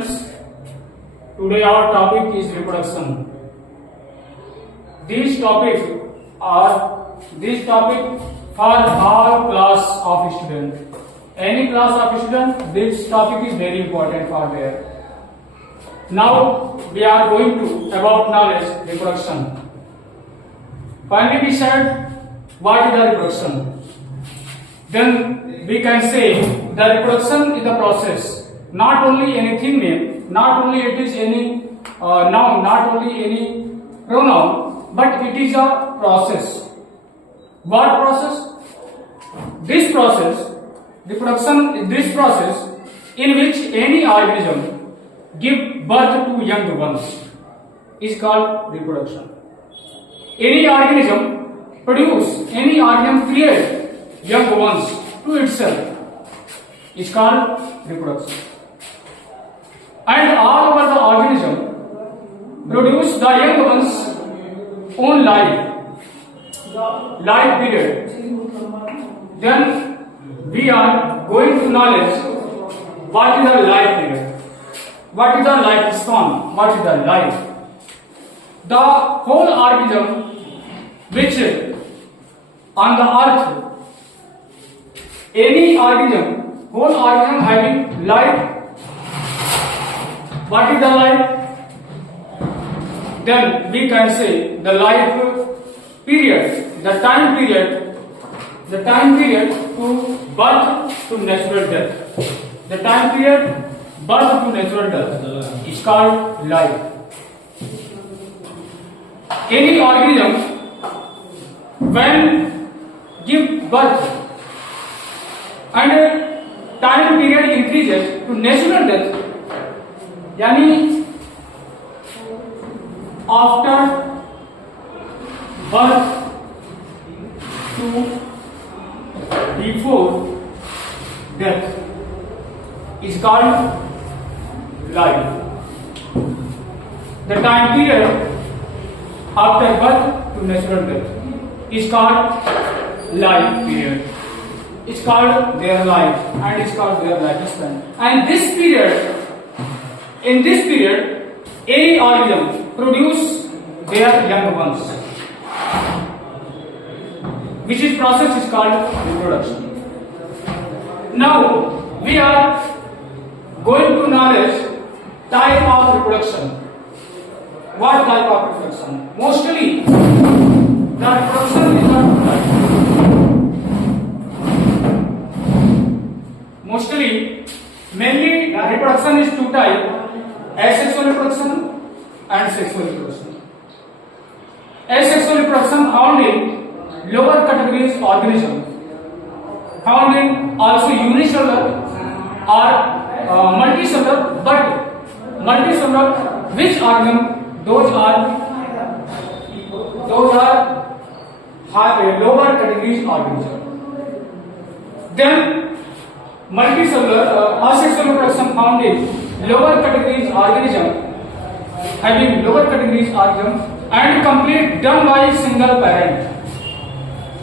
Today our topic is reproduction. These topic for all class of student. Any class of student, this topic is very important for there. Now we are going to about knowledge reproduction. Finally we said what is the reproduction. Then we can say the reproduction is the process. Not only anything name, not only it is any noun, not only any pronoun, but it is a process. What process? This process, reproduction, this process in which any organism give birth to young ones is called reproduction. Any organism create young ones to itself is called reproduction. And all over the organism produce the young ones own life period. Then we are going to knowledge what is the life period, what is the lifespan, what is the life. The whole organism which on the earth, any organism, whole organism having life. What is the life? Then we can say the life period, the time period to birth to natural death. The time period birth to natural death is called life. Any organism when give birth and time period increases to natural death, यानी after birth to before death is called life. The time period after birth to natural death is called life period. It's called their life and it's called their lifespan. And this period, in this period, any organism produce their young ones, which is process is called reproduction. Now we are going to knowledge type of reproduction. What type of reproduction? Mostly the reproduction is not two types. Mainly the reproduction is two types. Asexual reproduction and sexual reproduction. Asexual reproduction found in lower categories organism, found in also unicellular or multicellular, but multicellular, which organism those are lower categories organism. Then multicellular asexual reproduction found in lower categories organism, having lower categories organism and complete done by single parent.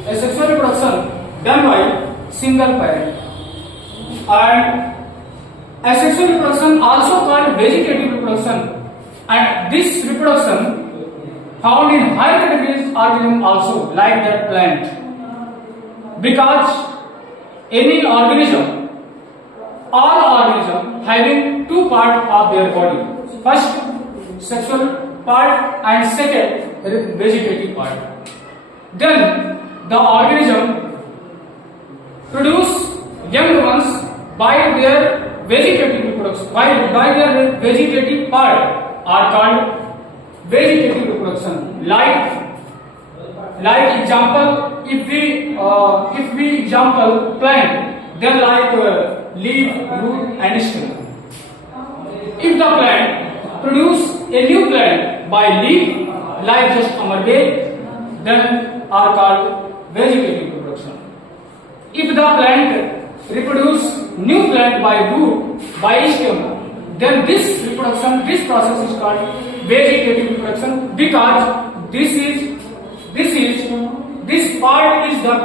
Asexual reproduction done by single parent. And asexual reproduction also called vegetative reproduction, and this reproduction found in higher categories organism also, like that plant, because any organism, all organisms having two parts of their body. First sexual part and second vegetative part. Then the organism produce young ones by their vegetative reproduction. By their vegetative part are called vegetative reproduction. Like example, if we example plant, then like leaf, root and stem. If the plant produce a new plant by leaf, like just amalgam, then are called vegetative reproduction. If the plant reproduce new plant by root, by stem, then this process is called vegetative reproduction, because this part is the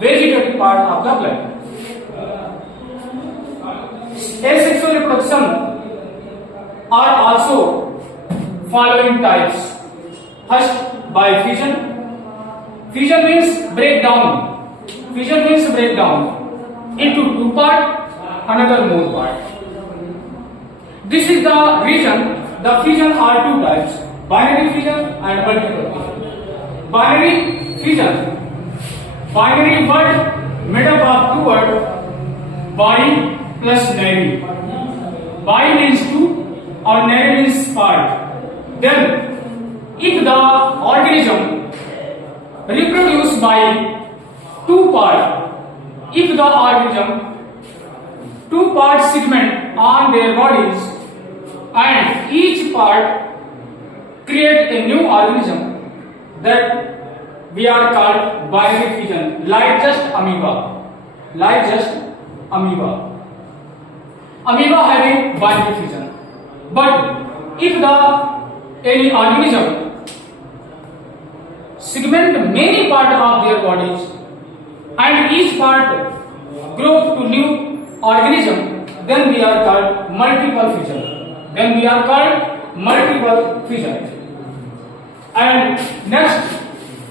vegetative part of the plant. Asexual reproduction are also following types. First, by fission. Fission means breakdown. Fission means breakdown into two parts, another more part. This is the reason the fission are two types: binary fission and multiple fission. Binary fission. Binary word made up of two words: bi plus nary. Bi means two or nary means part. Then, if the organism reproduce by two parts, if the organism two part segment on their bodies and each part create a new organism, that we are called binary fission, like just amoeba. Like just amoeba. Amoeba having binary fission. But if any organism segment many parts of their bodies and each part grow to new organism, then we are called multiple fission. Then we are called multiple fission. And next,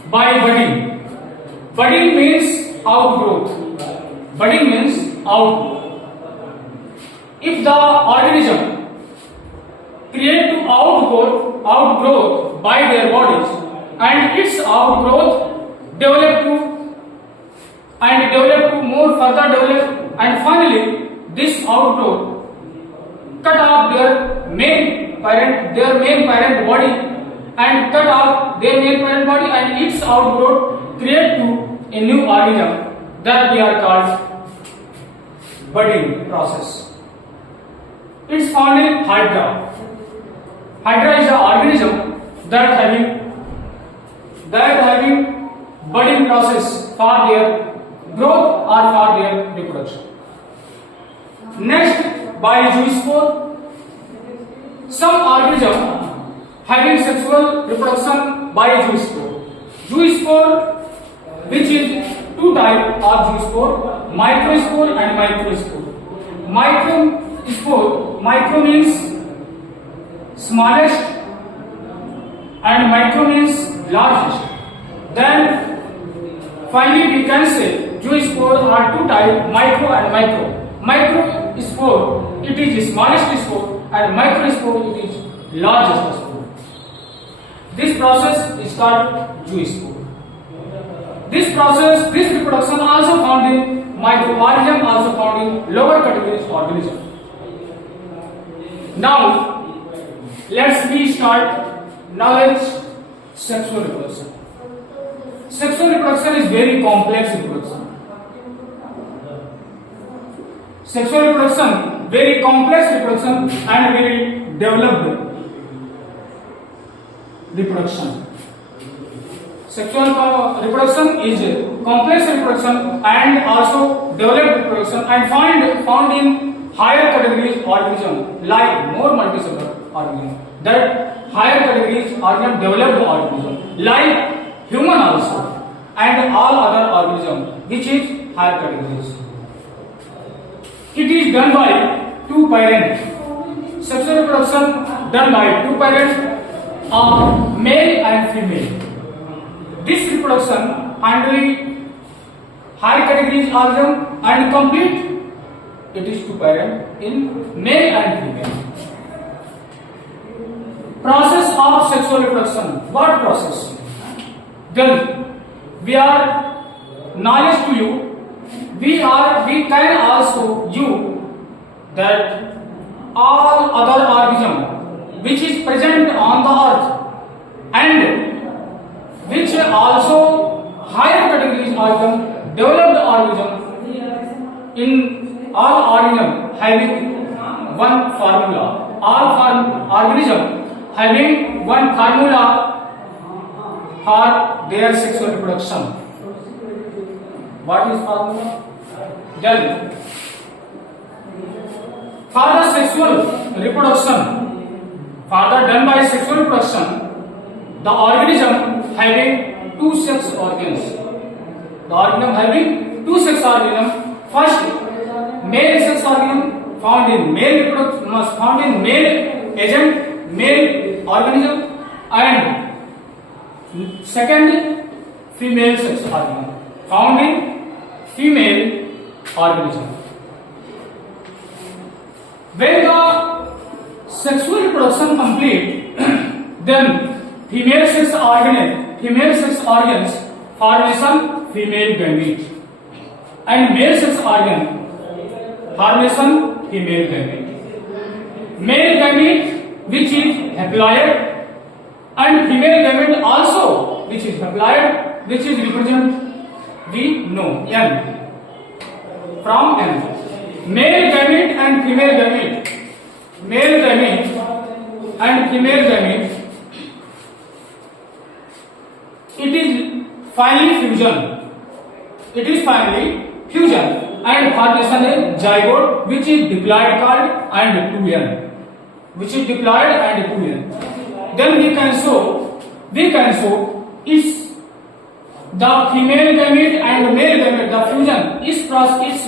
by budding. Budding means outgrowth. Budding means outgrowth. If the organism create to outgrowth by their bodies and its outgrowth develop to more further develop, and finally this outgrowth cut off their main parent body and cut off their main parent body and its outgrowth create to a new organism, that we are called budding process. It's found in Hydra. Hydra is an organism that having budding process for their growth or for their reproduction. Next, by zoospore. Some organism having sexual reproduction by zoospore. Zoospore, which is two types of zoospore: microspore and macrospore. Micro means smallest and micro means largest. Then finally we can say zoospore are two types: micro and macro. Microspore, it is the smallest spore, and macrospore, it is largest spore. This process is called zoospore. This reproduction also found in microorganism, also found in lower categories organism. Now, let's start knowledge sexual reproduction. Sexual reproduction is very complex reproduction. Sexual reproduction, very complex reproduction and very developed reproduction. Sexual reproduction is complex reproduction and also developed reproduction, and found in higher categories organism, like more multicellular organism. That higher categories organism, developed organism, like human also, and all other organism, which is higher categories. It is done by two parents. Sexual reproduction done by two parents, male and female. This reproduction handling higher categories organism and complete, it is two parents in male and female. Process of sexual reproduction. What process? Then we are knowledge to you. We can also you that all other organism which is present on the earth and which also higher categories organism, developed organism, in all organism having one formula. All organism having one formula for their sexual reproduction. What is formula? Then, for the sexual reproduction, done by sexual reproduction, the organism having two sex organs. The organism having two sex organs. First, male sex organ found in male agent, male organism, and second, female sex organ found in female organism. When the sexual reproduction complete, then female sex organs formation female gamete, and male sex organ formation female gamete. Male gamete which is haploid, and female gamete also which is haploid, which is represent, we know, N, from N. Male gamete and female gamete, male gamete and female gamete, it is finally fusion. It is finally fusion and formation a zygote which is diploid called and 2n, which is diploid and 2n. Then we can show is the female gamete and male gamete, the fusion, its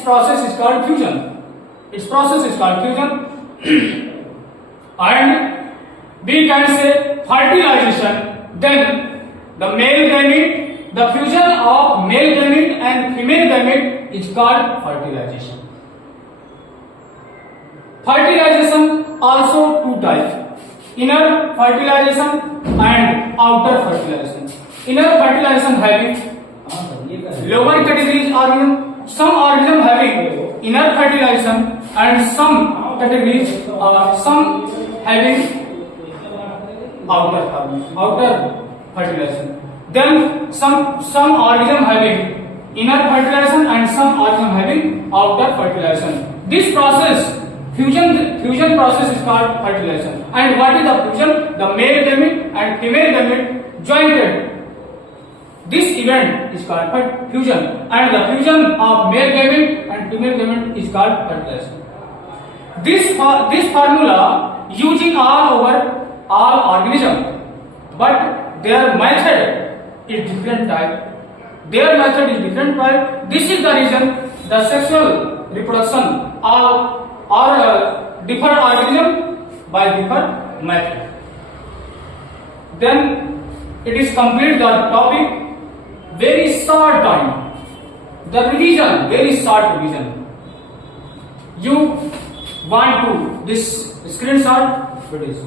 process is called fusion. Its process is called fusion. And we can say fertilization. Then the male gamete, the fusion of male gamete and female gamete is called fertilization. Fertilization also two types: inner fertilization and outer fertilization. Inner fertilization having lower categories organism, some organism having inner fertilization, and some categories some having outer fertilization. Then some organism having inner fertilization and some organism having outer fertilization. This process, fusion process, is called fertilization. And what is the fusion? The male gamete and female gamete joined. This event is called fusion, and the fusion of male gamete and female gamete is called fertilization. This formula using all over all organisms, but their method is different type. This is the reason the sexual reproduction are different organism by different method. Then it is complete the topic. Very short time. The revision, very short revision. You want to this screenshot? It is.